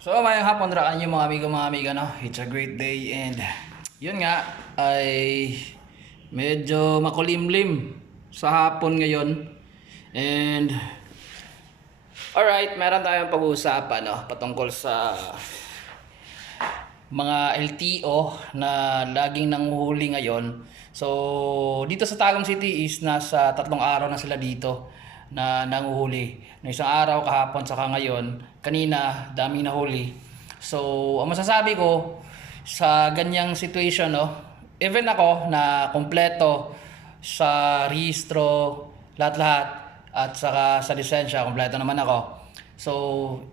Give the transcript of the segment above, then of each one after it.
So, mayang hapon ra kanyo mga amigo, mga amiga, no? It's a great day and yun nga ay medyo makulimlim sa hapon ngayon. And alright, meron tayong pag-uusapan, no? Patungkol sa mga LTO na laging nanguhuli ngayon. So, dito sa Tagum City is nasa tatlong araw na sila dito na nanguhuli. No, isang araw kahapon saka ngayon, kanina daming nahuli. So, ang masasabi ko sa ganyang situation, no, even ako na kompleto sa rehistro, lahat-lahat, at saka sa lisensya, kompleto naman ako. So,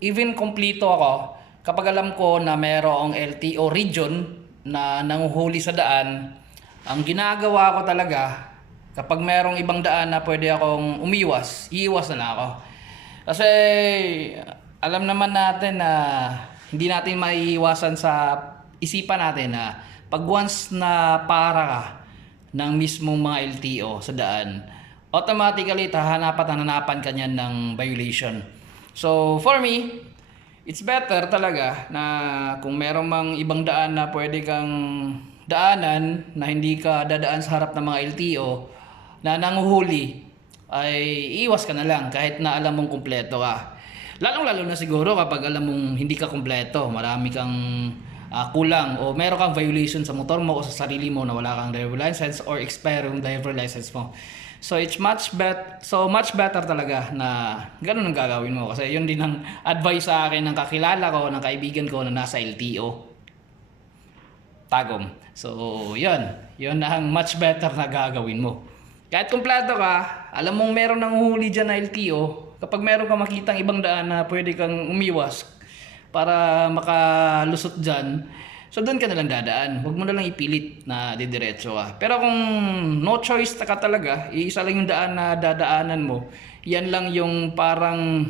even kompleto ako, kapag alam ko na merong LTO region na nanguhuli sa daan, ang ginagawa ko talaga, kapag merong ibang daan na pwede akong umiwas, iiwas na lang ako. Kasi alam naman natin na hindi natin maiiwasan sa isipan natin na pag once na para ka ng mismong mga LTO sa daan, automatically tahanapan at hanapan ka niyan ng violation. So for me, it's better talaga na kung merong mang ibang daan na pwede kang daanan na hindi ka dadaan sa harap ng mga LTO na nanguhuli ay iwas ka na lang kahit na alam mong kumpleto ka. Lalong-lalo na siguro kapag alam mong hindi ka kumpleto, marami kang ah, kulang o meron kang violation sa motor mo o sa sarili mo na wala kang driver license or expire yung driver license mo. So it's much bet so much better talaga na ganun ang gagawin mo kasi yun din ang advice sa akin ng kakilala ko, ng kaibigan ko na nasa LTO. Tagom. So, yun. Yun ang much better na gagawin mo. Kahit kumpleto ka, alam mong meron nang huli dyan na LTO, kapag meron ka makitang ibang daan na pwede kang umiwas para makalusot dyan, so doon ka na lang dadaan. Huwag mo na lang ipilit na didiretso ka. Pero kung no choice ka talaga, iisa lang yung daan na dadaanan mo, yan lang yung parang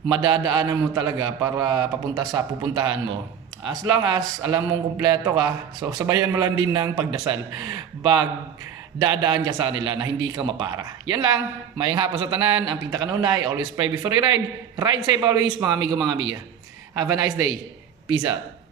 madadaanan mo talaga para papunta sa pupuntahan mo. As long as alam mong kumpleto ka, so sabayan mo lang din ng pagdasal. Bag dadaan ka sa kanila na hindi ka mapara. Yan lang. Mayang hapon sa tanan, ang pinta kanunay, always pray before you ride. Ride safe always, mga amigo, mga amiga. Have a nice day. Peace out.